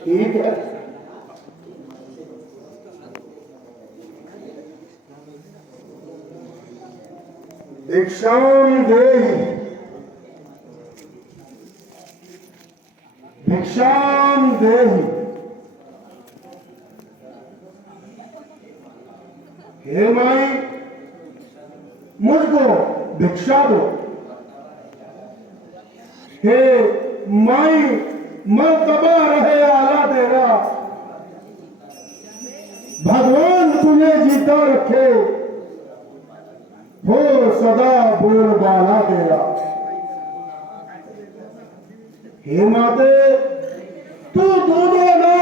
ठीक है। भिक्षाम देहि, भिक्षाम देहि। हे माई, मुझको भिक्षा दो। हे माई, मर्तबा रहे आला तेरा, भगवान तुझे जीता रखे, हो सदा बोलबाला तेरा। हे माते, तू दूधो ना,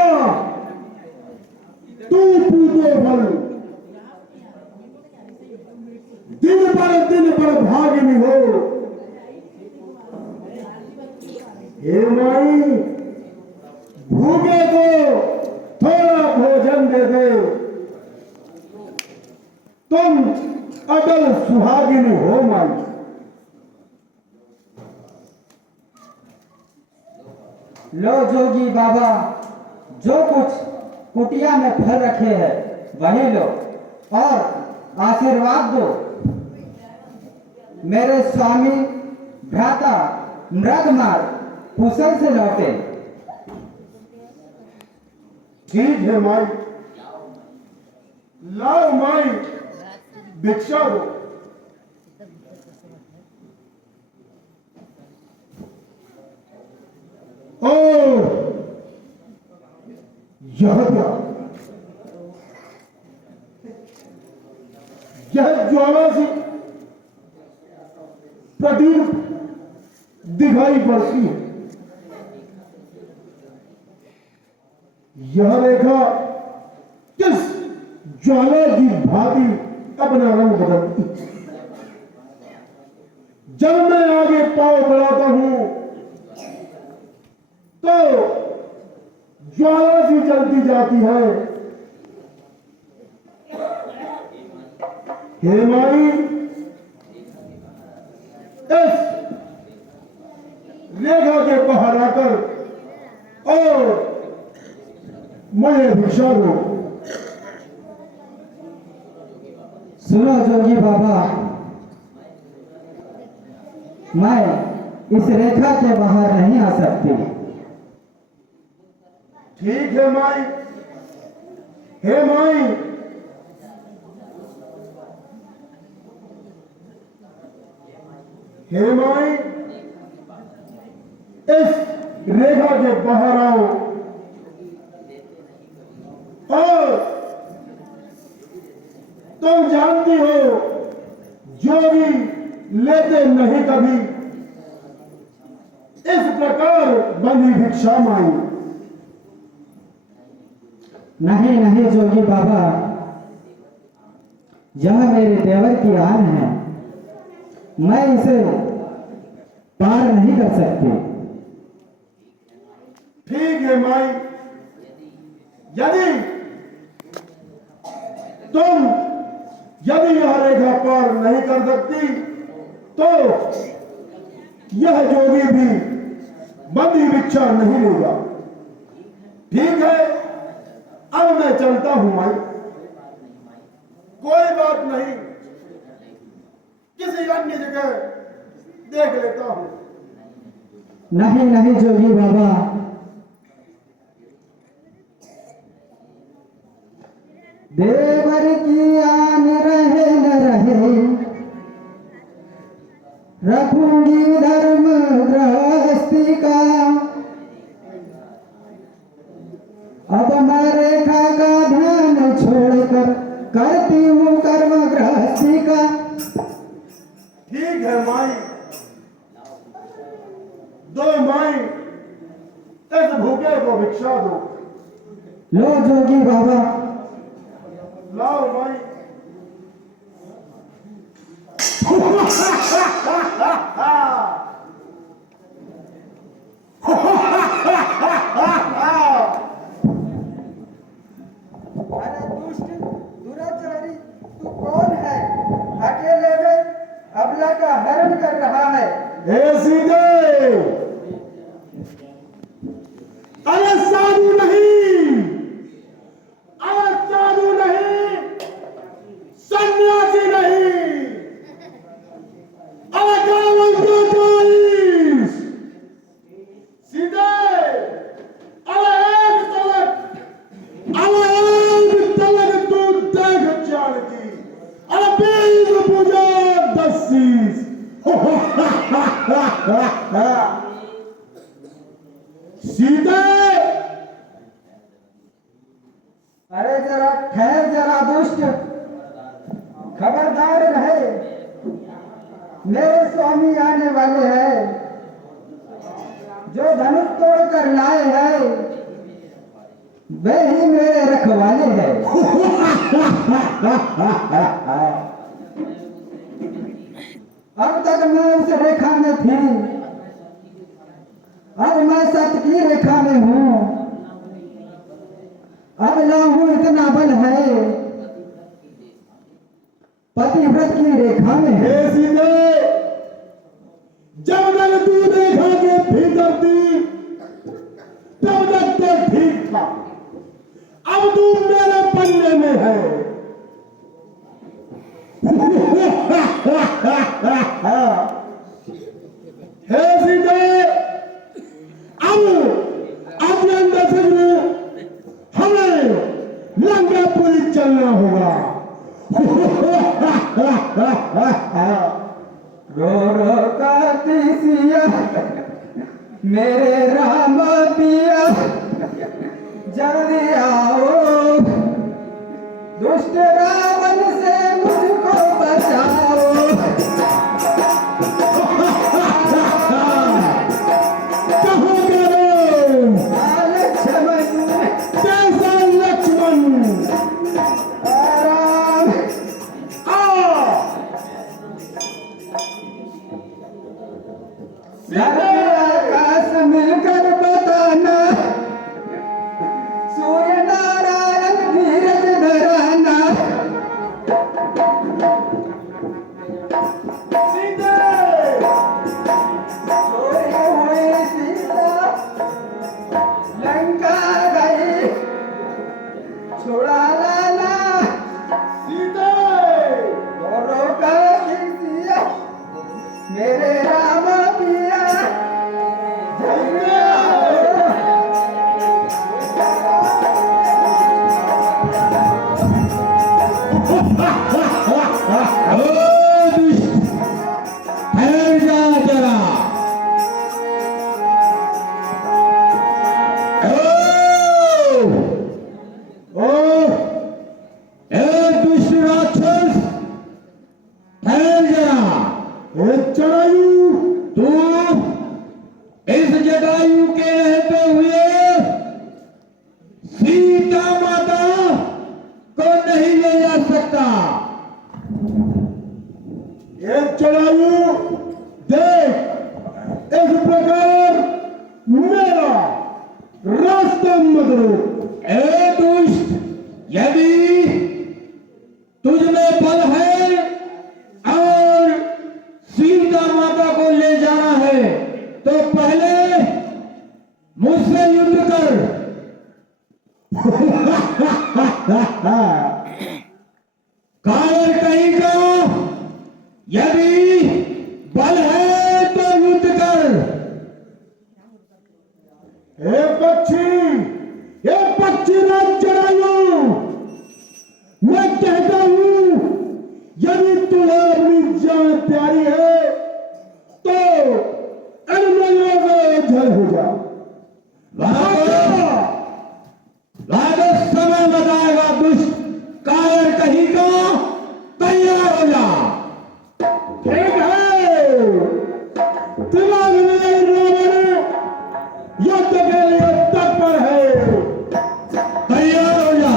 तू पूजो फल, दिन पर भागिनी हो। हे माई, भूखे को थोड़ा भोजन दे दे, तुम अटल सुहागिनी हो माई। लो जोगी बाबा, जो कुछ कुटिया में फल रखे हैं वही लो और आशीर्वाद दो। मेरे स्वामी भ्राता मृगमार कुशल से लौटे। ठीक है माई, लाओ माई, भिक्षा दो। और यह क्या? यह ज्वाला से प्रदीप दिखाई पड़ती है। यह रेखा किस ज्वाला की भांति अपना रंग बदलती। जब मैं आगे पांव बढ़ाता हूं तो ज्वाला सी चलती जाती है। हे माई, इस रेखा के बाहर आकर और मुझे भिक्षा दो। सुनो जोगी बाबा, मैं इस रेखा के बाहर नहीं आ सकती। ठीक है माई। हे माई, हे माई, इस रेखा के बाहर आओ और तुम जानती हो जो भी लेते नहीं कभी, इस प्रकार बंदी भिक्षा माई। नहीं नहीं जोगी बाबा, यह मेरे देवर की आन है, मैं इसे पार नहीं कर सकती। ठीक है माई, यदि तुम यह रेखा पार नहीं कर सकती तो यह जोगी भी बंदी भिक्षा नहीं लेगा। ठीक है, अब मैं चलता हूं माई। कोई बात नहीं, किसी अन्य जगह देख लेता हूं। नहीं नहीं जोगी बाबा, देवर की आन रहे न रहे, रखूंगी धर्म गृहस्थी का। अब मैं रेखा का ध्यान छोड़कर करती हूँ कर्म गृहस्थी का। ठीक है माई, दो माई, इस भूखे को भिक्षा दो। लो जोगी बाबा, लाओ माई। अरे दुष्ट दुराचारी, तू कौन है? अकेले में अबला का हरण कर रहा है। हे सीधे, ठहर जरा दुष्ट, खबरदार रहे, मेरे स्वामी आने वाले हैं, जो धनुष तोड़ कर लाए हैं वे ही मेरे रखवाले हैं। अब तक मैं उस रेखा में थी, अब मैं सत्य की रेखा में हूँ, अब ना हूँ इतना बल है, पतिव्रत की रेखा में है। हे सीधे, जब तक तू रेखा के भीतर थी तब तक तो ठीक था, अब तू मेरे पन्ने में है। हे सीधे, अब अत्यंत शीघ्र हमें लंकापुरी चलना होगा। रो रो करती सिया मेरे राम पिया, जल्दी आओ, दुष्ट रावण से मुझको बचाओ। कहो करो लक्ष्मण कैसा लक्ष्मण, राम धरती आकाश मिलकर बताना, सूर्य नारायण धीरज धराना। सीधे चोरी हुई सीता लंका गई, छुड़ा लाना सीधे रो कर सिया मेरे राम पिया, जल्दी आओ। ठहर जा जरा। दुष्ट राक्षस, ठहर जरा। जटायु, तू इस जटायु के रहते हुए सीता माता को नहीं ले जा सकता। एक जटायु देख, इस प्रकार मेरा रास्ता मत रोक। ए दुष्ट, यदि तुझ में बल है और सीता माता को ले जाना है तो पहले मुझसे युद्ध कर। कायर कहीं का, यदि बल है तो युद्ध कर। हे पक्षी राज जटायु, मैं कहता हूं यदि तुम्हें अपनी जान प्यारी है तो अनमोलों से झल हो जा। समय बताएगा दुष्ट, कायर कहीं का, तैयार हो जा। ठीक है, दिमाग में रावण युद्ध के लिए तत्पर है, तैयार हो जा।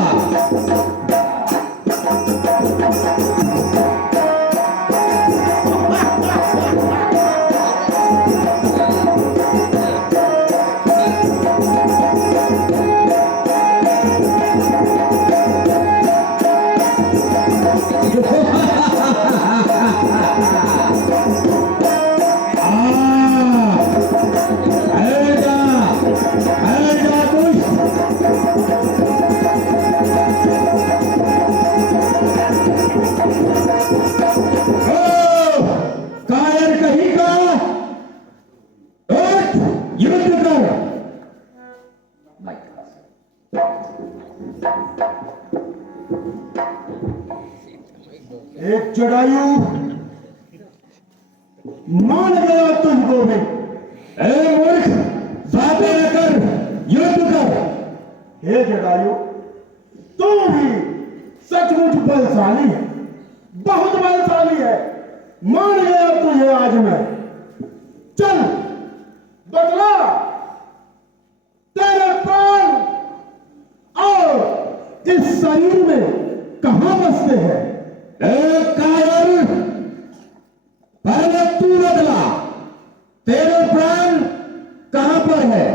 कायर कहीं का, युद्ध कर। एक जटायु मान गया तुझको भी। ए मूर्ख, बातें न कर, युद्ध कर। हे जटायु, तू भी सचमुच बलशाली है, बहुत बलशाली है। मान गया तुझे आज मैं। चल बतला, तेरे प्राण और इस शरीर में कहां बसते हैं? एक कायर, पहले तू बदला, तेरे प्राण कहां पर है?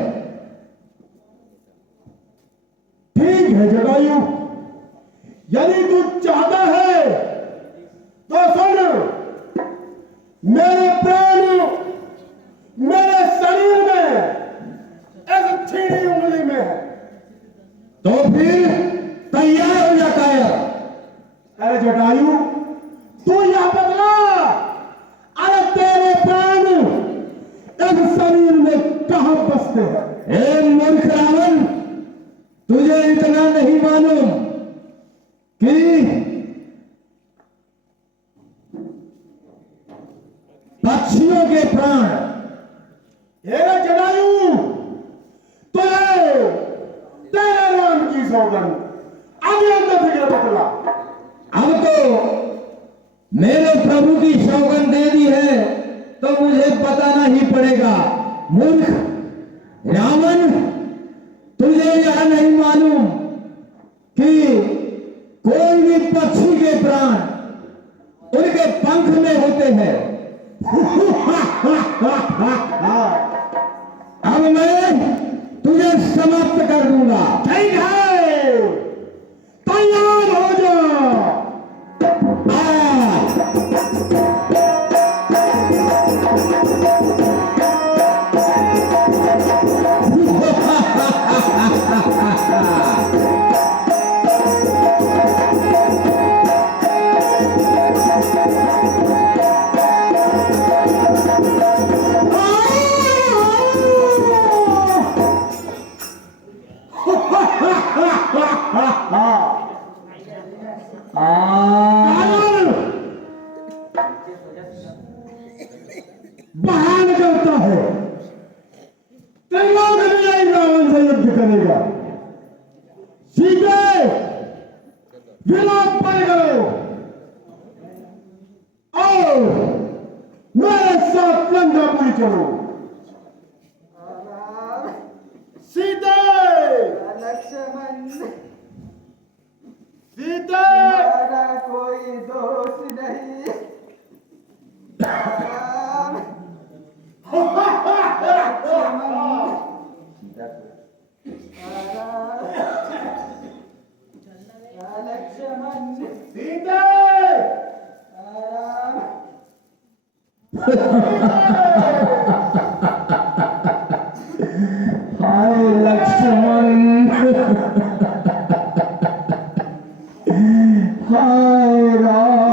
ठीक है जटायु, यदि तू चाहता है तो सुन, मेरे प्राण मेरे शरीर में एक छीनी उंगली में है। तो फिर तैयार हो जा कायर। अरे जटायु, तू यह बदला, अरे तेरे प्राण इस शरीर में कहां बसते हैं? ए मूर्ख रावण, तुझे इतना नहीं मालूम कि पक्षियों के प्राण, हे जटायु, तुझे तेरे राम की सौगंध, आगे अंदर से क्या बदला? अब तो मेरे प्रभु की सौगंध दे दी है तो मुझे बताना ही पड़ेगा। मूर्ख रावण, तुझे यह नहीं मालूम कि कोई भी पक्षी के प्राण उनके पंख में होते हैं। अब मैं तुझे समाप्त कर दूंगा। ठीक है, तैयार हो जा। बहान करता है, त्रिलोक विजयी रावण से युद्ध करेगा। सीधे विलोप पर करो और मेरे साथ लंकापुरी चलो। सीधे लक्ष्मण, सीधे हमारा कोई दोष नहीं। लक्ष्मण, सीधे हाय लक्ष्मण, हाय राम।